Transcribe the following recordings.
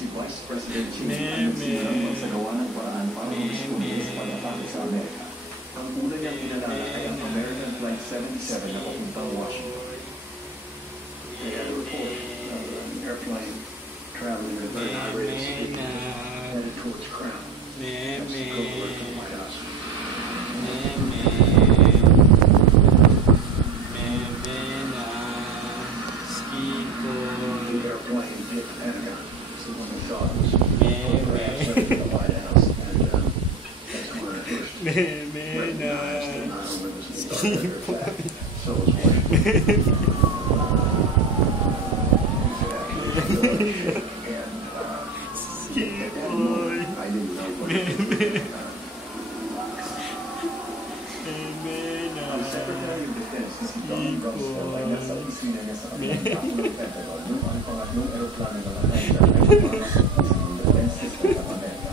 Si Vice President Xi ang nagsimulang magsagawa ng paraan para umilis sa pag-atake sa Amerika. Ang una niyang pinalala ay ang American Flight 77 na papuntang Washington. They had a report of an airplane traveling at a very high rate of speed headed towards Crown. That's the code word for the White House. The airplane hit the Pentagon. So when they thought it was the White House, and that's when it first recognized that not only was it an attack, so was Washington. I didn't know what it was. Ang Secretary of Defense na si Don Rumsfeld ay nasa opisina niya sa kanilang kapo ng Pentagon nung ang pangatlong aeroplano ng Amerika ay pumasok sa defense system ng Amerika.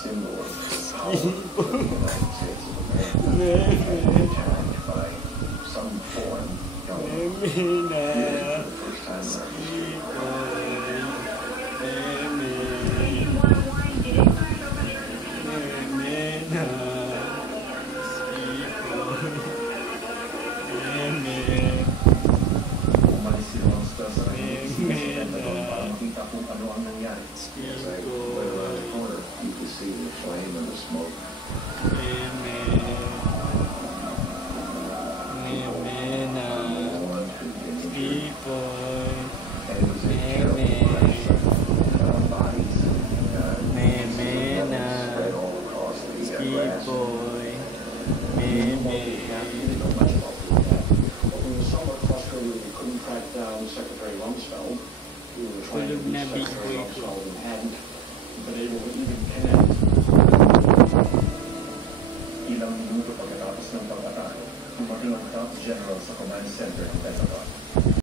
Symbol of the United States of America attacked by some foreign government. For the first time in our history. Umalis si Monster sa Pentagon para makita kung ano ang nangyari. As I went around the corner, you could see the flame and the smoke. Secretary Rumsfeld, who were trying to reach Secretary Rumsfeld and hadn't been able to even connect. Ilang minuto pagkatapos ng pag-atake, dumating ang top general sa command center ng Pentagon.